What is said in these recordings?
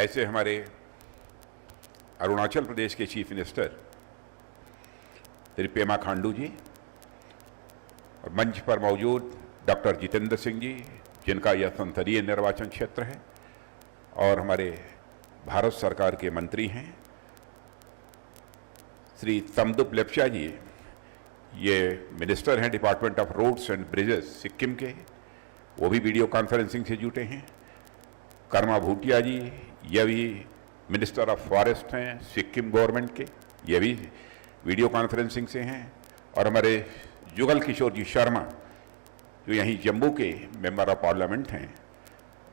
ऐसे हमारे अरुणाचल प्रदेश के चीफ मिनिस्टर श्री पेमा खांडू जी और मंच पर मौजूद डॉक्टर जितेंद्र सिंह जी, जिनका यह संसदीय निर्वाचन क्षेत्र है, और हमारे भारत सरकार के मंत्री हैं श्री तमदुप लेप्चा जी, ये मिनिस्टर हैं department of roads and bridges Sikkim के, वो भी वीडियो कॉन्फ्रेंसिंग से जुटे हैं। कर्मा भूटिया जी, ये भी मिनिस्टर ऑफ फॉरेस्ट हैं सिक्किम गवर्नमेंट के, ये भी वीडियो कॉन्फ्रेंसिंग से हैं। और हमारे जुगल किशोर जी शर्मा, जो यहीं जम्मू के मेंबर ऑफ पार्लियामेंट हैं,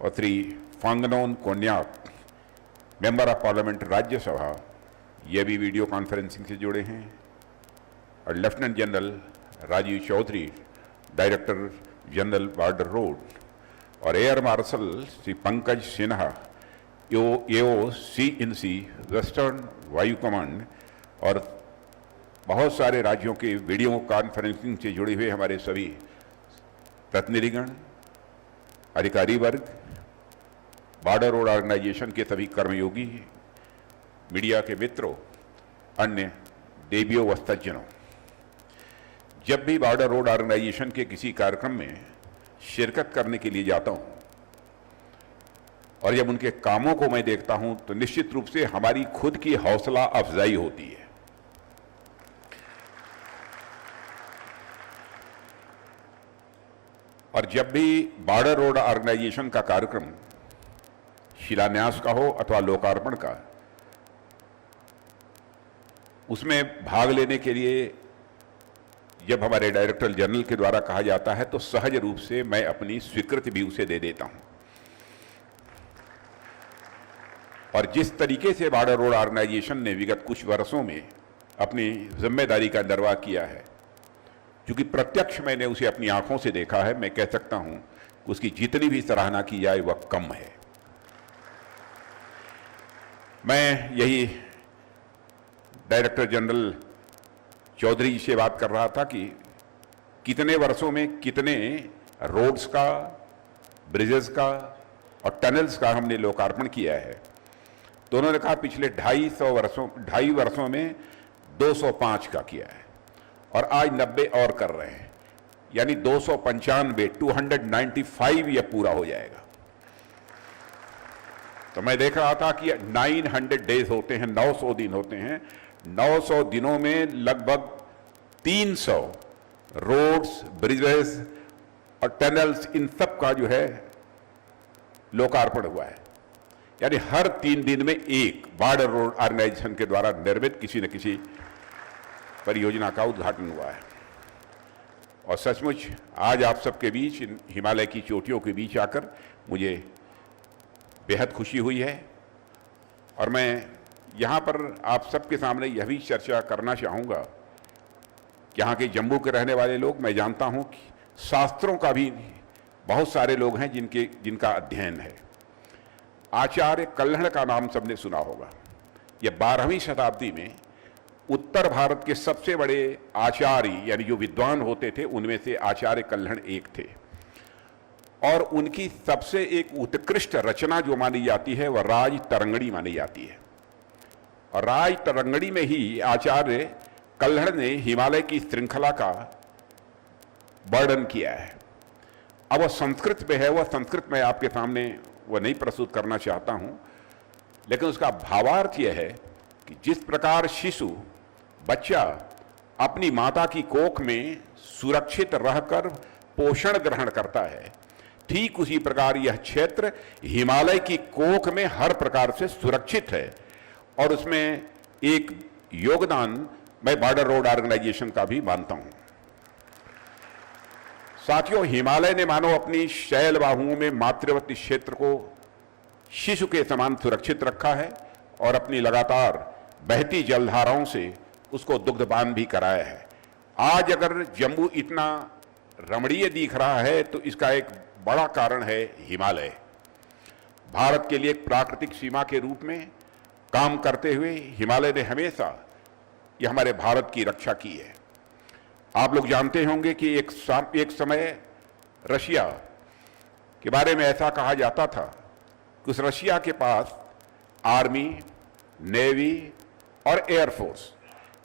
और Shri Phangnon Konyak, member of parliament Rajya Sabha, ये भी वीडियो कॉन्फ्रेंसिंग से जुड़े हैं। और lieutenant general Rajiv Chaudhary, director general border road, और air marshal Shri Pankaj Sinha, AO CNC western वायु कमांड, और बहुत सारे राज्यों के वीडियो कॉन्फ्रेंसिंग से जुड़े हुए हमारे सभी प्रतिनिधिगण, अधिकारी वर्ग, बॉर्डर रोड ऑर्गेनाइजेशन के सभी कर्मयोगी, मीडिया के मित्रों, अन्य देवियों व सज्जनों, जब भी बॉर्डर रोड ऑर्गेनाइजेशन के किसी कार्यक्रम में शिरकत करने के लिए जाता हूं और जब उनके कामों को मैं देखता हूं तो निश्चित रूप से हमारी खुद की हौसला अफजाई होती है। और जब भी बॉर्डर रोड ऑर्गेनाइजेशन का कार्यक्रम शिलान्यास का हो अथवा लोकार्पण का, उसमें भाग लेने के लिए जब हमारे डायरेक्टर जनरल के द्वारा कहा जाता है तो सहज रूप से मैं अपनी स्वीकृति भी उसे दे देता हूं। और जिस तरीके से बॉर्डर रोड ऑर्गेनाइजेशन ने विगत कुछ वर्षों में अपनी जिम्मेदारी का निर्वाह किया है, क्योंकि प्रत्यक्ष मैंने उसे अपनी आंखों से देखा है, मैं कह सकता हूं कि उसकी जितनी भी सराहना की जाए वह कम है। मैं यही डायरेक्टर जनरल चौधरी जी से बात कर रहा था कि कितने वर्षों में कितने रोड्स का, ब्रिजेस का और टनल्स का हमने लोकार्पण किया है। तो उन्होंने कहा पिछले 2.5 वर्षों में 205 का किया है और आज 90 और कर रहे हैं, यानी 295 यह पूरा हो जाएगा। तो मैं देख रहा था कि 900 डेज होते हैं, 900 दिन होते हैं, 900 दिनों में लगभग 300 रोड्स, ब्रिजेस और टनल्स, इन सब का जो है लोकार्पण हुआ है। यानी हर 3 दिन में एक बॉर्डर रोड ऑर्गेनाइजेशन के द्वारा निर्मित किसी न किसी परियोजना का उद्घाटन हुआ है। और सचमुच आज आप सबके बीच, इन हिमालय की चोटियों के बीच आकर मुझे बेहद खुशी हुई है। और मैं यहाँ पर आप सबके सामने यह भी चर्चा करना चाहूँगा कि यहाँ के जम्मू के रहने वाले लोग, मैं जानता हूँ कि शास्त्रों का भी बहुत सारे लोग हैं जिनका अध्ययन है। आचार्य कल्हण का नाम सबने सुना होगा। यह 12वीं शताब्दी में उत्तर भारत के सबसे बड़े आचार्य, यानी जो विद्वान होते थे, उनमें से आचार्य कल्हण एक थे। और उनकी सबसे एक उत्कृष्ट रचना जो मानी जाती है वह राज तरंगणी मानी जाती है। और राज तरंगणी में ही आचार्य कल्हण ने हिमालय की श्रृंखला का वर्णन किया है। अब वह संस्कृत में है, वह संस्कृत में आपके सामने वह नहीं प्रस्तुत करना चाहता हूं, लेकिन उसका भावार्थ यह है कि जिस प्रकार शिशु, बच्चा अपनी माता की कोख में सुरक्षित रहकर पोषण ग्रहण करता है, ठीक उसी प्रकार यह क्षेत्र हिमालय की कोख में हर प्रकार से सुरक्षित है। और उसमें एक योगदान मैं बॉर्डर रोड ऑर्गेनाइजेशन का भी मानता हूं। साथियों, हिमालय ने मानो अपनी शैल बाहुओं में मातृवर्ती क्षेत्र को शिशु के समान सुरक्षित रखा है और अपनी लगातार बहती जलधाराओं से उसको दुग्धपान भी कराया है। आज अगर जम्मू इतना रमणीय दिख रहा है तो इसका एक बड़ा कारण है हिमालय। भारत के लिए एक प्राकृतिक सीमा के रूप में काम करते हुए हिमालय ने हमेशा ये हमारे भारत की रक्षा की है। आप लोग जानते होंगे कि एक समय रशिया के बारे में ऐसा कहा जाता था कि उस रशिया के पास आर्मी, नेवी और एयरफोर्स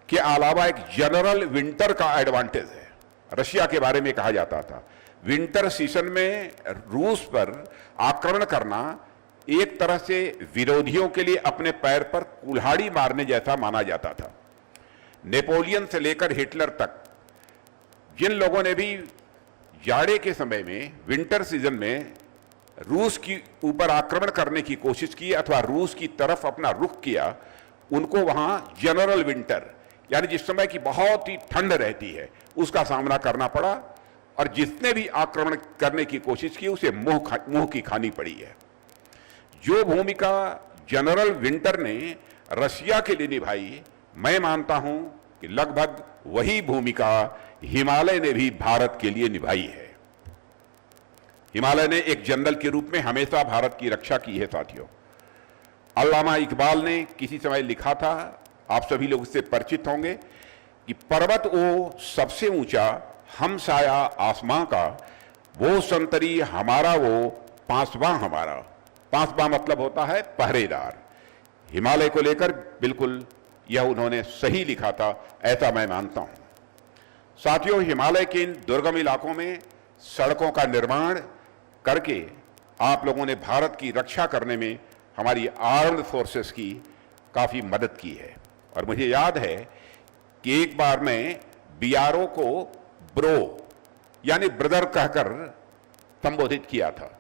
के अलावा एक जनरल विंटर का एडवांटेज है। रशिया के बारे में कहा जाता था विंटर सीजन में रूस पर आक्रमण करना एक तरह से विरोधियों के लिए अपने पैर पर कुल्हाड़ी मारने जैसा माना जाता था। नेपोलियन से लेकर हिटलर तक जिन लोगों ने भी जाड़े के समय में, विंटर सीजन में रूस की ऊपर आक्रमण करने की कोशिश की अथवा रूस की तरफ अपना रुख किया, उनको वहां जनरल विंटर यानी जिस समय की बहुत ही ठंड रहती है उसका सामना करना पड़ा, और जिसने भी आक्रमण करने की कोशिश की उसे मुंह की खानी पड़ी है। जो भूमिका जनरल विंटर ने रशिया के लिए निभाई, मैं मानता हूं कि लगभग वही भूमिका हिमालय ने भी भारत के लिए निभाई है। हिमालय ने एक जनरल के रूप में हमेशा भारत की रक्षा की है। साथियों, अल्लामा इकबाल ने किसी समय लिखा था, आप सभी लोग इससे परिचित होंगे, कि पर्वत वो सबसे ऊंचा हमसाया आसमां का, वो संतरी हमारा वो पांचवां हमारा। पांचवां मतलब होता है पहरेदार। हिमालय को लेकर बिल्कुल यह उन्होंने सही लिखा था, ऐसा मैं मानता हूं। साथियों, हिमालय के इन दुर्गम इलाकों में सड़कों का निर्माण करके आप लोगों ने भारत की रक्षा करने में हमारी आर्म्ड फोर्सेस की काफी मदद की है। और मुझे याद है कि एक बार मैं बीआरओ को ब्रो यानी ब्रदर कहकर संबोधित किया था।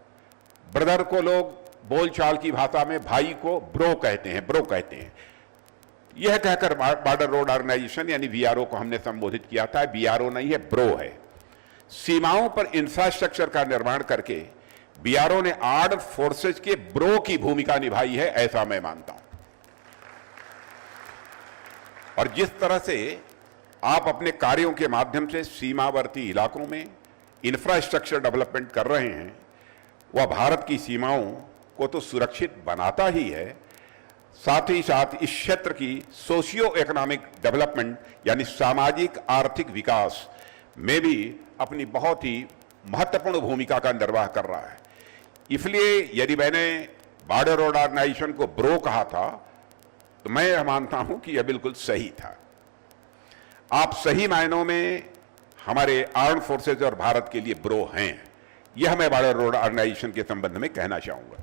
ब्रदर को लोग बोलचाल की भाषा में भाई को ब्रो कहते हैं। यह कहकर बॉर्डर रोड ऑर्गेनाइजेशन यानी बीआरओ को हमने संबोधित किया था। बीआरओ नहीं है, ब्रो है। सीमाओं पर इंफ्रास्ट्रक्चर का निर्माण करके बीआरओ ने आर्म्ड फोर्सेज के ब्रो की भूमिका निभाई है, ऐसा मैं मानता हूं। और जिस तरह से आप अपने कार्यों के माध्यम से सीमावर्ती इलाकों में इंफ्रास्ट्रक्चर डेवलपमेंट कर रहे हैं, वह भारत की सीमाओं को तो सुरक्षित बनाता ही है, साथ ही साथ इस क्षेत्र की सोशियो इकोनॉमिक डेवलपमेंट यानी सामाजिक आर्थिक विकास में भी अपनी बहुत ही महत्वपूर्ण भूमिका का निर्वाह कर रहा है। इसलिए यदि मैंने बॉर्डर रोड ऑर्गेनाइजेशन को ब्रो कहा था, तो मैं यह मानता हूं कि यह बिल्कुल सही था। आप सही मायनों में हमारे आर्म फोर्सेज और भारत के लिए ब्रो हैं, यह मैं बॉर्डर रोड ऑर्गेनाइजेशन के संबंध में कहना चाहूंगा।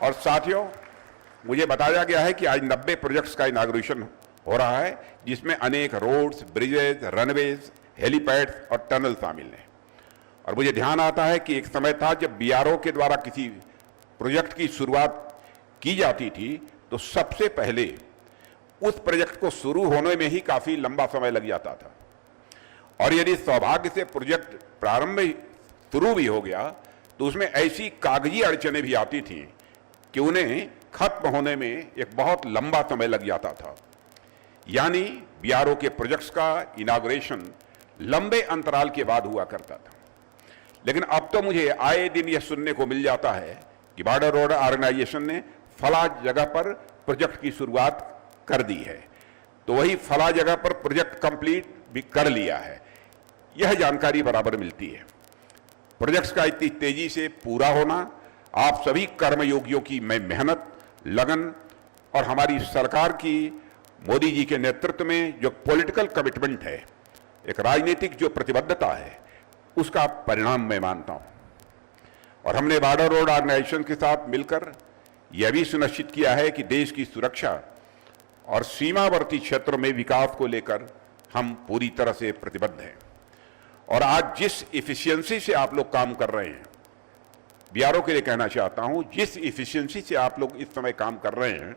और साथियों, मुझे बताया गया है कि आज 90 प्रोजेक्ट्स का इनॉग्रेशन हो रहा है, जिसमें अनेक रोड्स, ब्रिजेज, रनवेज, हेलीपैड्स और टनल शामिल हैं। और मुझे ध्यान आता है कि एक समय था जब बीआरओ के द्वारा किसी प्रोजेक्ट की शुरुआत की जाती थी तो सबसे पहले उस प्रोजेक्ट को शुरू होने में ही काफी लंबा समय लग जाता था। और यदि सौभाग्य से प्रोजेक्ट प्रारंभ में शुरू भी हो गया तो उसमें ऐसी कागजी अड़चनें भी आती थी कि उन्हें खत्म होने में एक बहुत लंबा समय लग जाता था। यानी बीआरओ के प्रोजेक्ट्स का इनॉग्रेशन लंबे अंतराल के बाद हुआ करता था। लेकिन अब तो मुझे आए दिन यह सुनने को मिल जाता है कि बॉर्डर रोड ऑर्गेनाइजेशन ने फला जगह पर प्रोजेक्ट की शुरुआत कर दी है, तो वही फला जगह पर प्रोजेक्ट कंप्लीट भी कर लिया है। यह जानकारी बराबर मिलती है। प्रोजेक्ट्स का इतनी तेजी से पूरा होना आप सभी कर्मयोगियों की मेहनत, लगन और हमारी सरकार की मोदी जी के नेतृत्व में जो पॉलिटिकल कमिटमेंट है, एक राजनीतिक जो प्रतिबद्धता है, उसका परिणाम मैं मानता हूं। और हमने बॉर्डर रोड ऑर्गेनाइजेशन के साथ मिलकर यह भी सुनिश्चित किया है कि देश की सुरक्षा और सीमावर्ती क्षेत्रों में विकास को लेकर हम पूरी तरह से प्रतिबद्ध हैं। और आज जिस इफिशियंसी से आप लोग काम कर रहे हैं, बीआरओ के लिए कहना चाहता हूं, जिस इफिशियंसी से आप लोग इस समय काम कर रहे हैं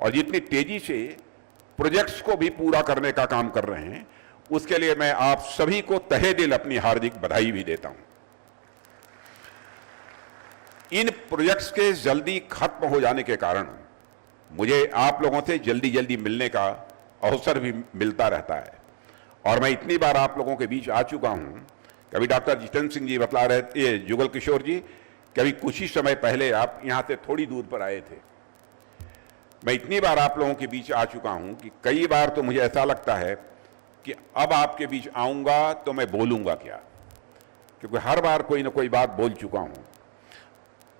और जितनी तेजी से प्रोजेक्ट्स को भी पूरा करने का काम कर रहे हैं, उसके लिए मैं आप सभी को तहे दिल अपनी हार्दिक बधाई भी देता हूं। इन प्रोजेक्ट्स के जल्दी खत्म हो जाने के कारण मुझे आप लोगों से जल्दी जल्दी मिलने का अवसर भी मिलता रहता है। और मैं इतनी बार आप लोगों के बीच आ चुका हूं, कभी डॉक्टर जितेंद्र सिंह जी बतला रहे थे, जुगल किशोर जी, कभी कुछ ही समय पहले आप यहां से थोड़ी दूर पर आए थे। मैं इतनी बार आप लोगों के बीच आ चुका हूं कि कई बार तो मुझे ऐसा लगता है कि अब आपके बीच आऊंगा तो मैं बोलूंगा क्या, क्योंकि हर बार कोई ना कोई बात बोल चुका हूं।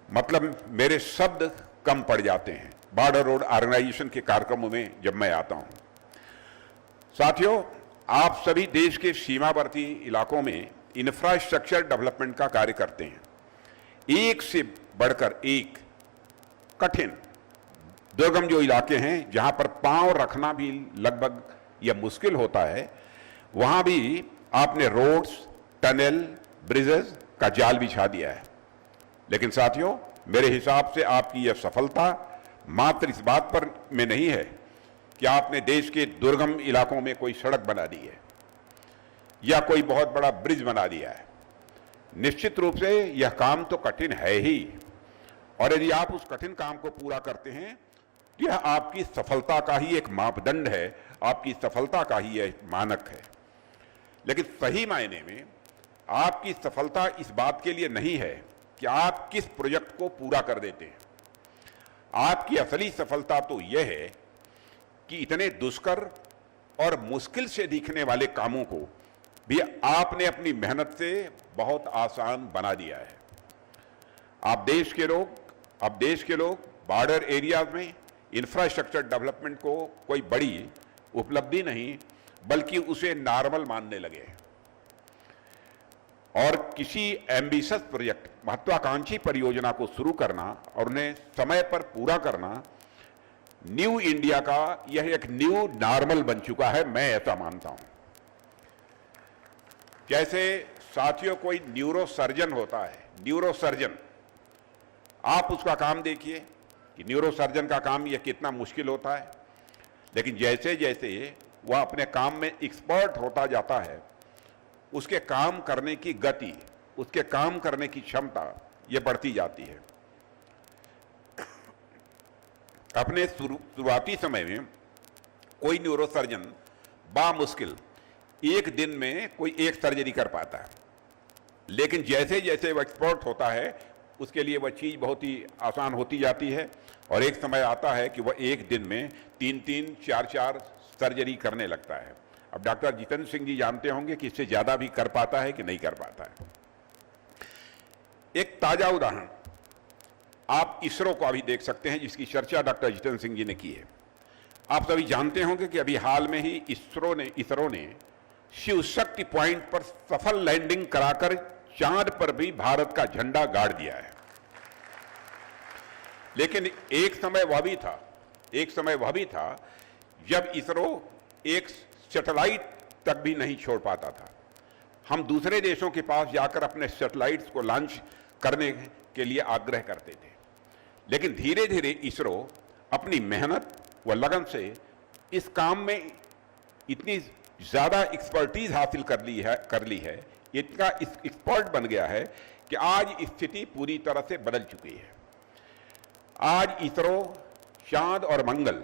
मतलब मेरे शब्द कम पड़ जाते हैं बॉर्डर रोड ऑर्गेनाइजेशन के कार्यक्रमों में जब मैं आता हूं। साथियों, आप सभी देश के सीमावर्ती इलाकों में इंफ्रास्ट्रक्चर डेवलपमेंट का कार्य करते हैं। एक से बढ़कर एक कठिन दुर्गम जो इलाके हैं जहां पर पांव रखना भी लगभग या मुश्किल होता है, वहां भी आपने रोड्स, टनल, ब्रिजेस का जाल बिछा दिया है। लेकिन साथियों, मेरे हिसाब से आपकी यह सफलता मात्र इस बात पर में नहीं है कि आपने देश के दुर्गम इलाकों में कोई सड़क बना दी है या कोई बहुत बड़ा ब्रिज बना दिया है। निश्चित रूप से यह काम तो कठिन है ही, और यदि आप उस कठिन काम को पूरा करते हैं, यह आपकी सफलता का ही एक मापदंड है, आपकी सफलता का ही यह मानक है। लेकिन सही मायने में आपकी सफलता इस बात के लिए नहीं है कि आप किस प्रोजेक्ट को पूरा कर देते हैं। आपकी असली सफलता तो यह है कि इतने दुष्कर और मुश्किल से दिखने वाले कामों को भी आपने अपनी मेहनत से बहुत आसान बना दिया है। अब देश के लोग बॉर्डर एरियाज में इंफ्रास्ट्रक्चर डेवलपमेंट को कोई बड़ी उपलब्धि नहीं बल्कि उसे नॉर्मल मानने लगे हैं, और किसी एम्बिशियस प्रोजेक्ट, महत्वाकांक्षी परियोजना को शुरू करना और उन्हें समय पर पूरा करना न्यू इंडिया का यह एक न्यू नॉर्मल बन चुका है, मैं ऐसा मानता हूं। जैसे साथियों, कोई न्यूरोसर्जन होता है, न्यूरोसर्जन, आप उसका काम देखिए कि न्यूरोसर्जन का काम यह कितना मुश्किल होता है। लेकिन जैसे जैसे वह अपने काम में एक्सपर्ट होता जाता है, उसके काम करने की गति, उसके काम करने की क्षमता यह बढ़ती जाती है। अपने शुरुआती समय में कोई न्यूरोसर्जन बामुश्किल एक दिन में कोई एक सर्जरी कर पाता है, लेकिन जैसे जैसे वह एक्सपर्ट होता है उसके लिए वह चीज़ बहुत ही आसान होती जाती है, और एक समय आता है कि वह एक दिन में 3-3, 4-4 सर्जरी करने लगता है। अब डॉक्टर जितेंद्र सिंह जी जानते होंगे कि इससे ज़्यादा भी कर पाता है कि नहीं कर पाता है। एक ताज़ा उदाहरण आप इसरो को अभी देख सकते हैं, जिसकी चर्चा डॉक्टर जितेंद्र सिंह जी ने की है। आप सभी जानते होंगे कि अभी हाल में ही इसरो ने शिव शक्ति पॉइंट पर सफल लैंडिंग कराकर चांद पर भी भारत का झंडा गाड़ दिया है। लेकिन एक समय वह भी था जब इसरो एक सैटेलाइट तक भी नहीं छोड़ पाता था। हम दूसरे देशों के पास जाकर अपने सैटेलाइट्स को लॉन्च करने के लिए आग्रह करते थे, लेकिन धीरे धीरे इसरो अपनी मेहनत व लगन से इस काम में इतनी ज्यादा एक्सपर्टीज हासिल कर ली है, इतना एक्सपर्ट बन गया है कि आज स्थिति पूरी तरह से बदल चुकी है। आज इसरो चांद और मंगल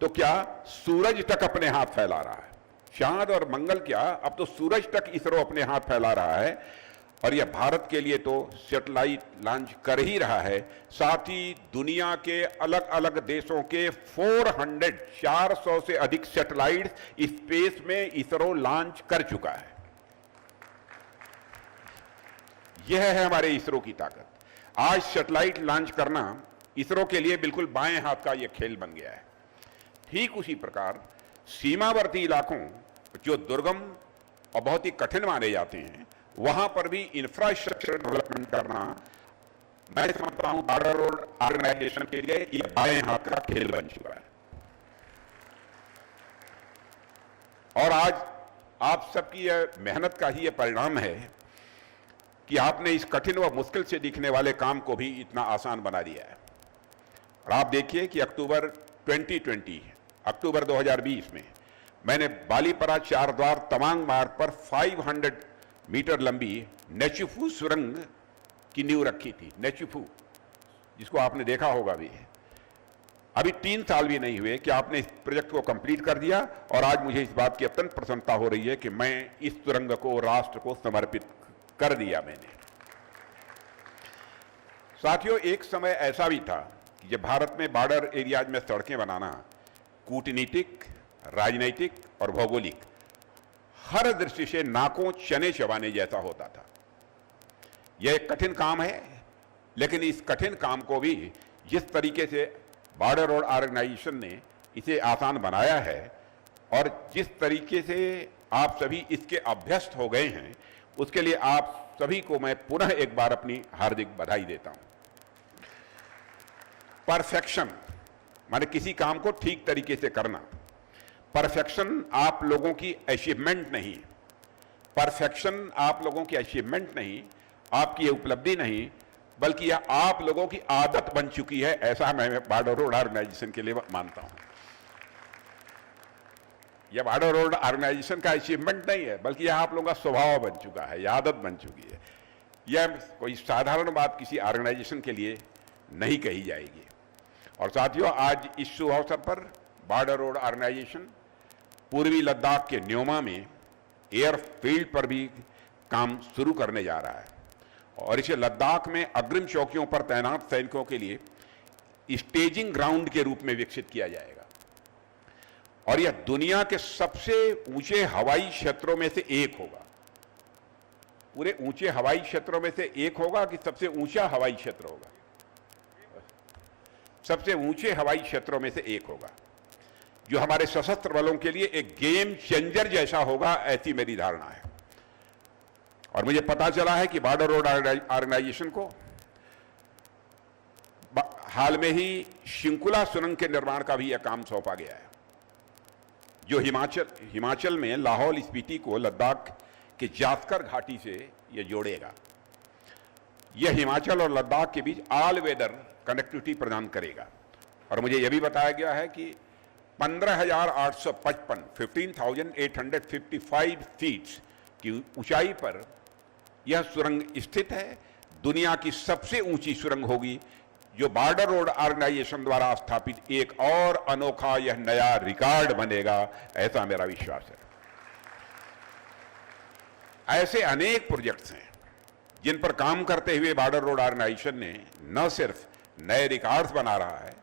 तो क्या सूरज तक अपने हाथ फैला रहा है। चांद और मंगल क्या, अब तो सूरज तक इसरो अपने हाथ फैला रहा है, और यह भारत के लिए तो सैटेलाइट लॉन्च कर ही रहा है, साथ ही दुनिया के अलग अलग देशों के 400 से अधिक सैटेलाइट स्पेस में इसरो लॉन्च कर चुका है। यह है हमारे इसरो की ताकत। आज सैटेलाइट लॉन्च करना इसरो के लिए बिल्कुल बाएं हाथ का यह खेल बन गया है। ठीक उसी प्रकार सीमावर्ती इलाकों जो दुर्गम और बहुत ही कठिन माने जाते हैं, वहां पर भी इंफ्रास्ट्रक्चर डेवलपमेंट करना, मैं समझता हूं बॉर्डर रोड ऑर्गेनाइजेशन के लिए यह बाएं हाथ का खेल बन चुका है। और आज आप सबकी यह मेहनत का ही यह परिणाम है कि आपने इस कठिन व मुश्किल से दिखने वाले काम को भी इतना आसान बना दिया है। और आप देखिए कि अक्टूबर 2020 में मैंने बालीपरा चार द्वार तवांग मार्ग पर 500 मीटर लंबी नेचुफू सुरंग की नींव रखी थी। नेचुफू, जिसको आपने देखा होगा भी। अभी 3 साल भी नहीं हुए कि आपने इस प्रोजेक्ट को कंप्लीट कर दिया, और आज मुझे इस बात की अत्यंत प्रसन्नता हो रही है कि मैं इस सुरंग को राष्ट्र को समर्पित कर दिया मैंने। साथियों, एक समय ऐसा भी था कि जब भारत में बॉर्डर एरियाज में सड़कें बनाना कूटनीतिक, राजनीतिक और भौगोलिक हर दृष्टि से नाकों चने चबाने जैसा होता था। यह एक कठिन काम है, लेकिन इस कठिन काम को भी जिस तरीके से बॉर्डर रोड ऑर्गेनाइजेशन ने इसे आसान बनाया है और जिस तरीके से आप सभी इसके अभ्यस्त हो गए हैं, उसके लिए आप सभी को मैं पुनः एक बार अपनी हार्दिक बधाई देता हूं। परफेक्शन माने किसी काम को ठीक तरीके से करना। परफेक्शन आप लोगों की अचीवमेंट नहीं, परफेक्शन आप लोगों की अचीवमेंट नहीं, आपकी ये उपलब्धि नहीं, बल्कि यह आप लोगों की आदत बन चुकी है, ऐसा मैं बॉर्डर रोड ऑर्गेनाइजेशन के लिए मानता हूं। यह बॉर्डर रोड ऑर्गेनाइजेशन का अचीवमेंट नहीं है, बल्कि यह आप लोगों का स्वभाव बन चुका है, यह आदत बन चुकी है। यह कोई साधारण बात किसी ऑर्गेनाइजेशन के लिए नहीं कही जाएगी। और साथियों, आज इस शुभ अवसर पर बॉर्डर रोड ऑर्गेनाइजेशन पूर्वी लद्दाख के न्योमा में एयरफील्ड पर भी काम शुरू करने जा रहा है और इसे लद्दाख में अग्रिम चौकियों पर तैनात सैनिकों के लिए स्टेजिंग ग्राउंड के रूप में विकसित किया जाएगा। और यह दुनिया के सबसे ऊंचे हवाई क्षेत्रों में से एक होगा। पूरे ऊंचे हवाई क्षेत्रों में से एक होगा कि सबसे ऊंचा हवाई क्षेत्र होगा? सबसे ऊंचे हवाई क्षेत्रों में से एक होगा, जो हमारे सशस्त्र बलों के लिए एक गेम चेंजर जैसा होगा, ऐसी मेरी धारणा है। और मुझे पता चला है कि बॉर्डर रोड ऑर्गेनाइजेशन को हाल में ही शिंकुला सुरंग के निर्माण का भी यह काम सौंपा गया है, जो हिमाचल में लाहौल स्पीति को लद्दाख के जास्कर घाटी से यह जोड़ेगा। यह हिमाचल और लद्दाख के बीच ऑल वेदर कनेक्टिविटी प्रदान करेगा। और मुझे यह भी बताया गया है कि 15,855 फीट की ऊंचाई पर यह सुरंग स्थित है। दुनिया की सबसे ऊंची सुरंग होगी, जो बॉर्डर रोड ऑर्गेनाइजेशन द्वारा स्थापित एक और अनोखा यह नया रिकॉर्ड बनेगा, ऐसा मेरा विश्वास है। ऐसे अनेक प्रोजेक्ट्स हैं जिन पर काम करते हुए बॉर्डर रोड ऑर्गेनाइजेशन ने न सिर्फ नए रिकॉर्ड्स बना रहा है,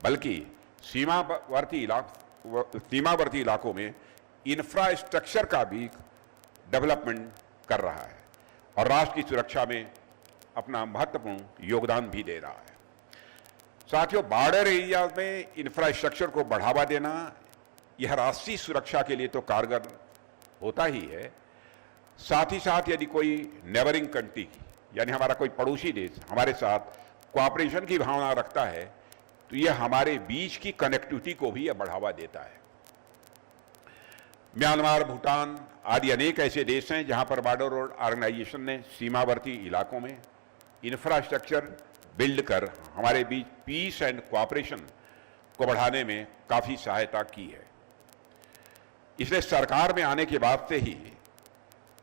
बल्कि सीमावर्ती इलाकों में इंफ्रास्ट्रक्चर का भी डेवलपमेंट कर रहा है और राष्ट्र की सुरक्षा में अपना महत्वपूर्ण योगदान भी दे रहा है। साथियों, बॉर्डर एरिया में इंफ्रास्ट्रक्चर को बढ़ावा देना यह राष्ट्रीय सुरक्षा के लिए तो कारगर होता ही है, साथ ही साथ यदि कोई नेबरिंग कंट्री यानी हमारा कोई पड़ोसी देश हमारे साथ कोऑपरेशन की भावना रखता है, तो यह हमारे बीच की कनेक्टिविटी को भी यह बढ़ावा देता है। म्यांमार, भूटान आदि अनेक ऐसे देश हैं जहां पर बॉर्डर रोड ऑर्गेनाइजेशन ने सीमावर्ती इलाकों में इंफ्रास्ट्रक्चर बिल्ड कर हमारे बीच पीस एंड कोऑपरेशन को बढ़ाने में काफी सहायता की है। इसलिए सरकार में आने के बाद से ही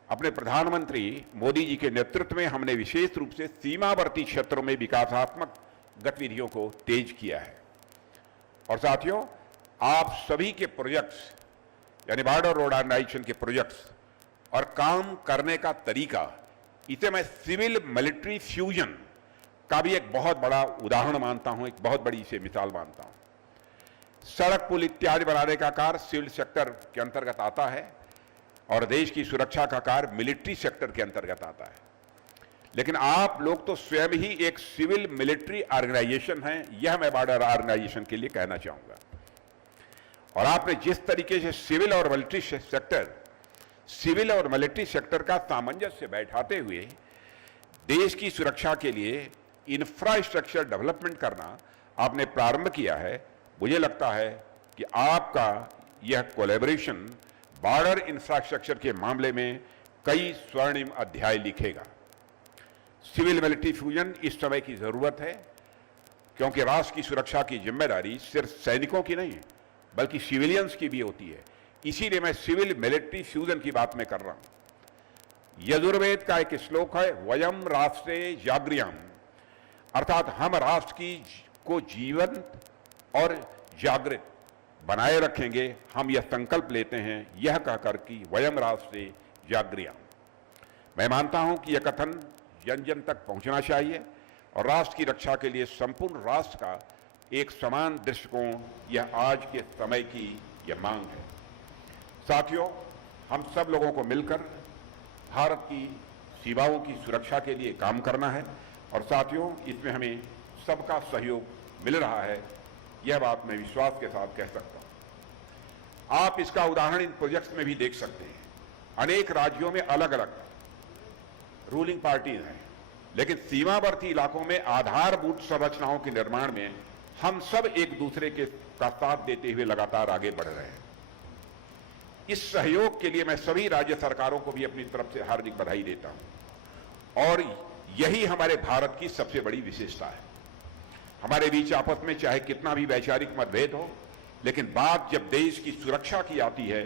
अपने प्रधानमंत्री मोदी जी के नेतृत्व में हमने विशेष रूप से सीमावर्ती क्षेत्रों में विकासात्मक गतिविधियों को तेज किया है। और साथियों, आप सभी के प्रोजेक्ट्स यानी बॉर्डर रोड ऑर्गेनाइजेशन के प्रोजेक्ट्स और काम करने का तरीका, इसे मैं सिविल मिलिट्री फ्यूजन का भी एक बहुत बड़ा उदाहरण मानता हूं, एक बहुत बड़ी इसे मिसाल मानता हूं। सड़क, पुल इत्यादि बनाने का कार्य सिविल सेक्टर के अंतर्गत आता है और देश की सुरक्षा का कार्य मिलिट्री सेक्टर के अंतर्गत आता है। लेकिन आप लोग तो स्वयं ही एक सिविल मिलिट्री ऑर्गेनाइजेशन हैं, यह मैं बॉर्डर ऑर्गेनाइजेशन के लिए कहना चाहूंगा। और आपने जिस तरीके से सिविल और मिलिट्री सेक्टर का सामंजस्य बैठाते हुए देश की सुरक्षा के लिए इंफ्रास्ट्रक्चर डेवलपमेंट करना आपने प्रारंभ किया है, मुझे लगता है कि आपका यह कोलैबोरेशन बॉर्डर इंफ्रास्ट्रक्चर के मामले में कई स्वर्णिम अध्याय लिखेगा। सिविल मिलिट्री फ्यूजन इस समय की जरूरत है, क्योंकि राष्ट्र की सुरक्षा की जिम्मेदारी सिर्फ सैनिकों की नहीं बल्कि सिविलियंस की भी होती है। इसीलिए मैं सिविल मिलिट्री फ्यूजन की बात मैं कर रहा हूं। यजुर्वेद का एक श्लोक है, वयम राष्ट्रे जागृयाम, अर्थात हम राष्ट्र को जीवंत और जागृत बनाए रखेंगे। हम यह संकल्प लेते हैं, यह कहकर कि वयम राष्ट्रे जागृयाम। मैं मानता हूं कि यह कथन जन जन तक पहुंचना चाहिए और राष्ट्र की रक्षा के लिए संपूर्ण राष्ट्र का एक समान दृष्टिकोण, यह आज के समय की यह मांग है। साथियों, हम सब लोगों को मिलकर भारत की सीमाओं की सुरक्षा के लिए काम करना है और साथियों, इसमें हमें सबका सहयोग मिल रहा है, यह बात मैं विश्वास के साथ कह सकता हूं। आप इसका उदाहरण इन प्रोजेक्ट्स में भी देख सकते हैं। अनेक राज्यों में अलग अलग रूलिंग पार्टीज हैं, लेकिन सीमावर्ती इलाकों में आधारभूत संरचनाओं के निर्माण में हम सब एक दूसरे के का साथ देते हुए लगातार आगे बढ़ रहे हैं। इस सहयोग के लिए मैं सभी राज्य सरकारों को भी अपनी तरफ से हार्दिक बधाई देता हूं और यही हमारे भारत की सबसे बड़ी विशेषता है। हमारे बीच आपस में चाहे कितना भी वैचारिक मतभेद हो, लेकिन बात जब देश की सुरक्षा की आती है,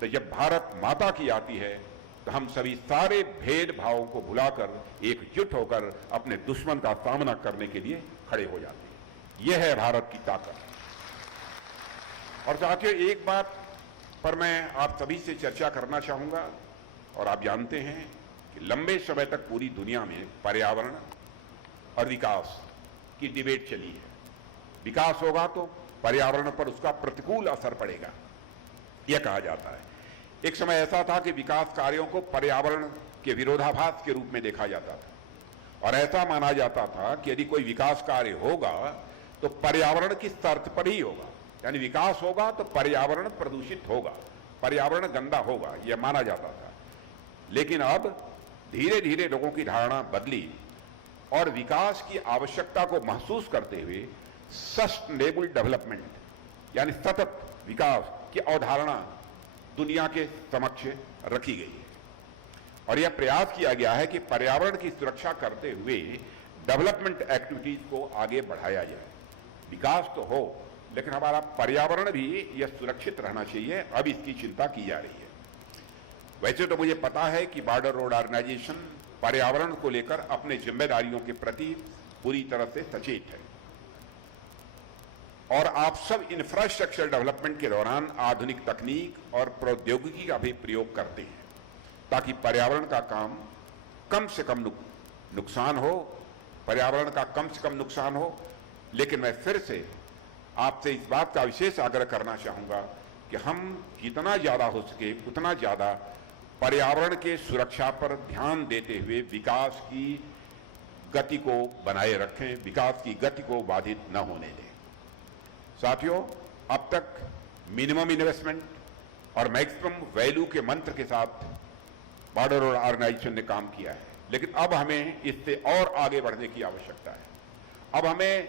तो जब भारत माता की आती है, तो हम सभी सारे भेदभावों को भुलाकर एकजुट होकर अपने दुश्मन का सामना करने के लिए खड़े हो जाते हैं। यह है भारत की ताकत। और साथियों, एक बात पर मैं आप सभी से चर्चा करना चाहूंगा, और आप जानते हैं कि लंबे समय तक पूरी दुनिया में पर्यावरण और विकास की डिबेट चली है। विकास होगा तो पर्यावरण पर उसका प्रतिकूल असर पड़ेगा, यह कहा जाता है। एक समय ऐसा था कि विकास कार्यों को पर्यावरण के विरोधाभास के रूप में देखा जाता था और ऐसा माना जाता था कि यदि कोई विकास कार्य होगा तो पर्यावरण की शर्त पर ही होगा, यानी विकास होगा तो पर्यावरण प्रदूषित होगा, पर्यावरण गंदा होगा, यह माना जाता था। लेकिन अब धीरे धीरे लोगों की धारणा बदली और विकास की आवश्यकता को महसूस करते हुए सस्टेनेबल डेवलपमेंट यानी सतत विकास की अवधारणा दुनिया के समक्ष रखी गई है और यह प्रयास किया गया है कि पर्यावरण की सुरक्षा करते हुए डेवलपमेंट एक्टिविटीज को आगे बढ़ाया जाए। विकास तो हो, लेकिन हमारा पर्यावरण भी यह सुरक्षित रहना चाहिए। अब इसकी चिंता की जा रही है। वैसे तो मुझे पता है कि बॉर्डर रोड ऑर्गेनाइजेशन पर्यावरण को लेकर अपने जिम्मेदारियों के प्रति पूरी तरह से सचेत है और आप सब इंफ्रास्ट्रक्चर डेवलपमेंट के दौरान आधुनिक तकनीक और प्रौद्योगिकी का भी प्रयोग करते हैं ताकि पर्यावरण का काम कम से कम नुकसान हो, पर्यावरण का कम से कम नुकसान हो। लेकिन मैं फिर से आपसे इस बात का विशेष आग्रह करना चाहूंगा कि हम जितना ज्यादा हो सके उतना ज्यादा पर्यावरण के सुरक्षा पर ध्यान देते हुए विकास की गति को बनाए रखें, विकास की गति को बाधित न होने दें। साथियों, अब तक मिनिमम इन्वेस्टमेंट और मैक्सिमम वैल्यू के मंत्र के साथ बॉर्डर रोड ऑर्गेनाइजेशन ने काम किया है, लेकिन अब हमें इससे और आगे बढ़ने की आवश्यकता है। अब हमें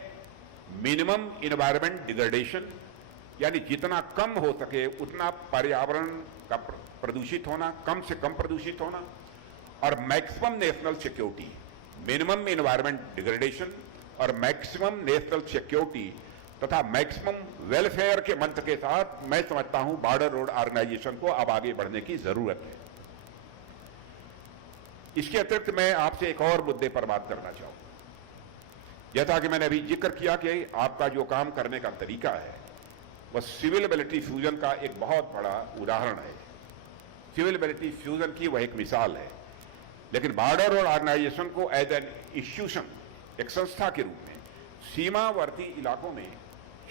मिनिमम इन्वायरमेंट डिग्रेडेशन यानी जितना कम हो सके उतना पर्यावरण का प्रदूषित होना, कम से कम प्रदूषित होना, और maximum national security, minimum environment degradation और मैक्सिमम नेशनल सिक्योरिटी तथा मैक्सिमम वेलफेयर के मंत्र के साथ मैं समझता हूं बॉर्डर रोड ऑर्गेनाइजेशन को अब आगे बढ़ने की जरूरत है। इसके अतिरिक्त मैं आपसे एक और मुद्दे पर बात करना चाहूंगा। जैसा कि मैंने अभी जिक्र किया कि आपका जो काम करने का तरीका है वह सिविल मिलिट्री फ्यूजन का एक बहुत बड़ा उदाहरण है। सिविल मिलिट्री फ्यूजन की वह एक मिसाल है, लेकिन बॉर्डर रोड ऑर्गेनाइजेशन को एज एन इंस्टीट्यूशन, एक संस्था के रूप में सीमावर्ती इलाकों में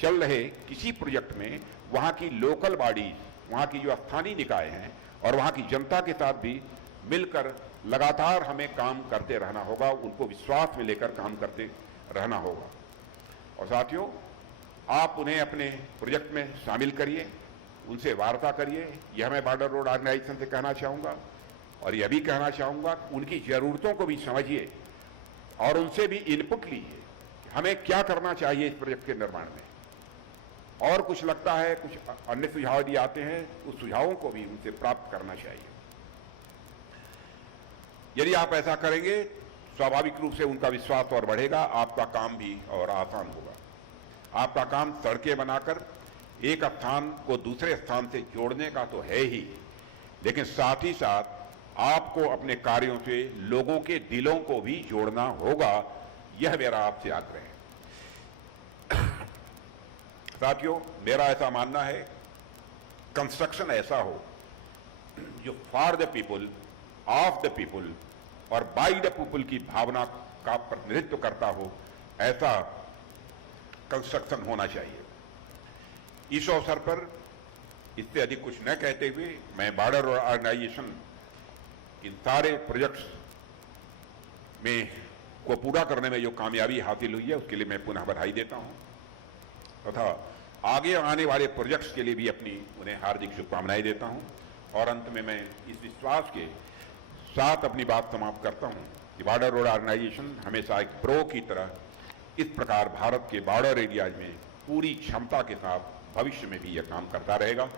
चल रहे किसी प्रोजेक्ट में वहां की लोकल बॉडीज, वहां की जो स्थानीय निकाय हैं और वहां की जनता के साथ भी मिलकर लगातार हमें काम करते रहना होगा, उनको विश्वास में लेकर काम करते रहना होगा। और साथियों, आप उन्हें अपने प्रोजेक्ट में शामिल करिए, उनसे वार्ता करिए, यह मैं बॉर्डर रोड ऑर्गेनाइजेशन से कहना चाहूँगा। और यह भी कहना चाहूँगा उनकी ज़रूरतों को भी समझिए और उनसे भी इनपुट लीजिए, हमें क्या करना चाहिए इस प्रोजेक्ट के निर्माण में। और कुछ लगता है, कुछ अन्य सुझाव भी आते हैं, उस सुझावों को भी उनसे प्राप्त करना चाहिए। यदि आप ऐसा करेंगे, स्वाभाविक रूप से उनका विश्वास और बढ़ेगा, आपका काम भी और आसान होगा। आपका काम सड़कें बनाकर एक स्थान को दूसरे स्थान से जोड़ने का तो है ही, लेकिन साथ ही साथ आपको अपने कार्यों से लोगों के दिलों को भी जोड़ना होगा। यह मेरा आपसे आग्रह है। साथियों, मेरा ऐसा मानना है कंस्ट्रक्शन ऐसा हो जो for the people, of the people और बाय द पीपुल की भावना का प्रतिनिधित्व करता हो, ऐसा कंस्ट्रक्शन होना चाहिए। इस अवसर पर इससे अधिक कुछ न कहते हुए मैं बॉर्डर ऑर्गेनाइजेशन इन सारे प्रोजेक्ट्स में को पूरा करने में जो कामयाबी हासिल हुई है उसके लिए मैं पुनः बधाई देता हूं तथा आगे आने वाले प्रोजेक्ट्स के लिए भी उन्हें हार्दिक शुभकामनाएं देता हूं। और अंत में मैं इस विश्वास के साथ अपनी बात समाप्त करता हूं कि बॉर्डर रोड ऑर्गेनाइजेशन हमेशा एक प्रो की तरह इस प्रकार भारत के बॉर्डर एरियाज में पूरी क्षमता के साथ भविष्य में भी यह काम करता रहेगा।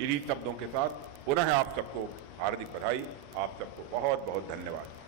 इन्हीं शब्दों के साथ पुनः आप सबको हार्दिक बधाई, आप सबको बहुत बहुत धन्यवाद।